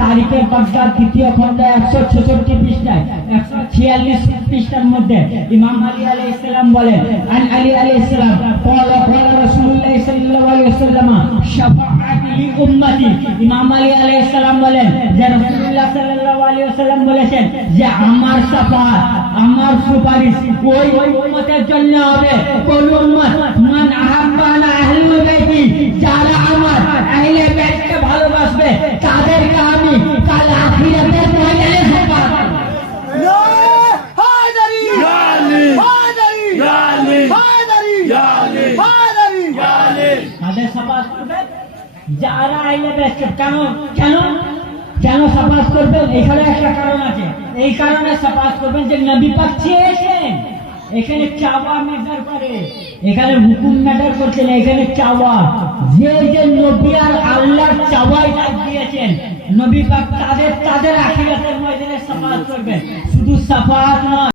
তারিখের বাগদাদ দ্বিতীয় খণ্ড 166 পৃষ্ঠায় 146 পৃষ্ঠার মধ্যে ইমাম আলী আলাইহিস সালাম বলেন, আন আলী আলাইহিস সালাম ক্বালা ক্বালা রাসূলুল্লাহ সাল্লাল্লাহু আলাইহি ওয়াসাল্লাম শাফাআতি লি উম্মতি। ইমাম আলী আলাইহিস সালাম বলেন যে রাসূলুল্লাহ সাল্লাল্লাহু আলাইহি ওয়াসাল্লাম বলেছেন যে আমার শাফাআত, আমার সুপারিশ ওই উম্মতের জন্য হবে। কোন উম্মত? মান আহাব্বানা আহলুল বাইতি, যারা আমার আহলে বাইতকে ভালোবাসবে তাদেরকে আমি কাল আখিরাতের ময়দানে শাফাআত করব। তাদের শাফাআত করবে যারা আহলে বাইত। কেন কেন কেন শাফাআত করবেন? এখানে একটা কারণ আছে। এই কারণে শাফাআত করবেন যে নবী পাক চেয়েছেন। এখানে চাওয়া ম্যাটার করে, এখানে হুকুম ম্যাটার করছে না, এখানে চাওয়া। যে যে নবী আর আল্লাহর চাওয়াই ডাক দিয়েছেন, নবী পাক তাদের আখিরাতের ময়দানে শাফাআত করবেন। শুধু শাফাআত নয়,